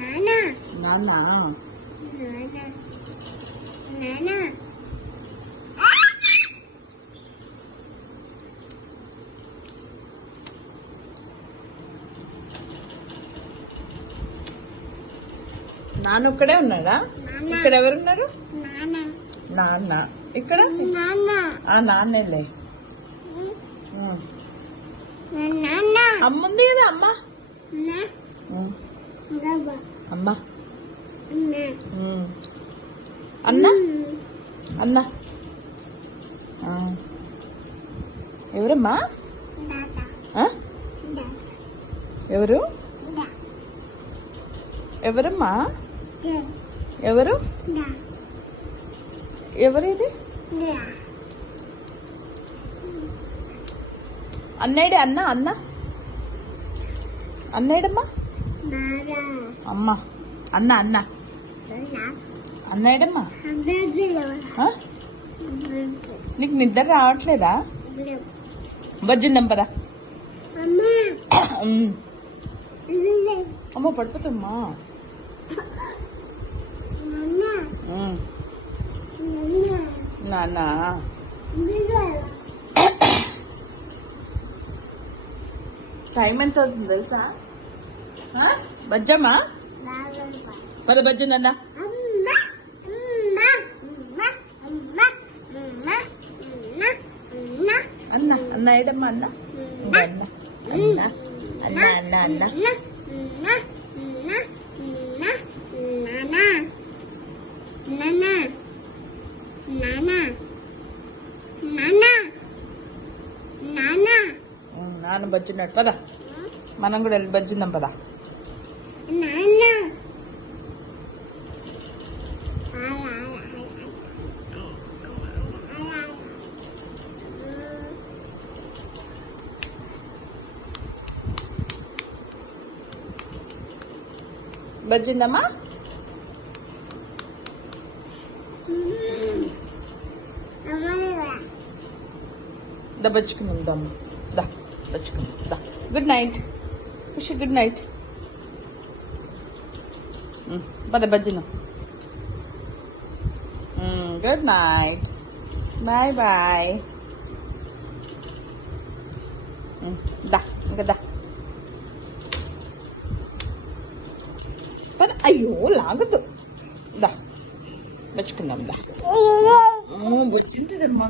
నాన్న నాన్న ఇక్కడే ఉన్నాడా? ఇక్కడ ఎవరున్నారు? నాన్న ఇక్కడ నాన్నేలే. అమ్మ ఉంది కదా అమ్మ. అమ్మ అన్న అన్న ఎవరమ్మా? ఎవరు ఎవరమ్మా? ఎవరు ఎవరిది? అన్నేడు అన్న అన్న అన్నేడమ్మా? అమ్మ అన్న అన్న అన్నేడమ్మా? నీకు నిద్ర రావట్లేదా? బజ్జిందాం పదా. అమ్మ పడిపోతామ్మా. నాన్న టైం ఎంత అవుతుంది తెలుసా? బజ్జమ్మా పద బజ్జిందన్నా. అన్న అన్న ఏడమ్మా అన్న అన్న అన్న అన్న అన్న అన్న నాన్న బజ్జిన్నాడు పదా. మనం కూడా వెళ్ళి బజ్జిందాం పదా. బజ్జిందమ్మా? దా బజ్జుకుందాం దమ్మ దా బజ్జుకుందాం దా. Good night Khushi. Good night పద బజ్జిందాం. Good night bye bye. దా ఇంకా దా పద. అయ్యో లాగద్దు దా బజ్జుకుందాం దా. బొచ్చుంటుందమ్మా.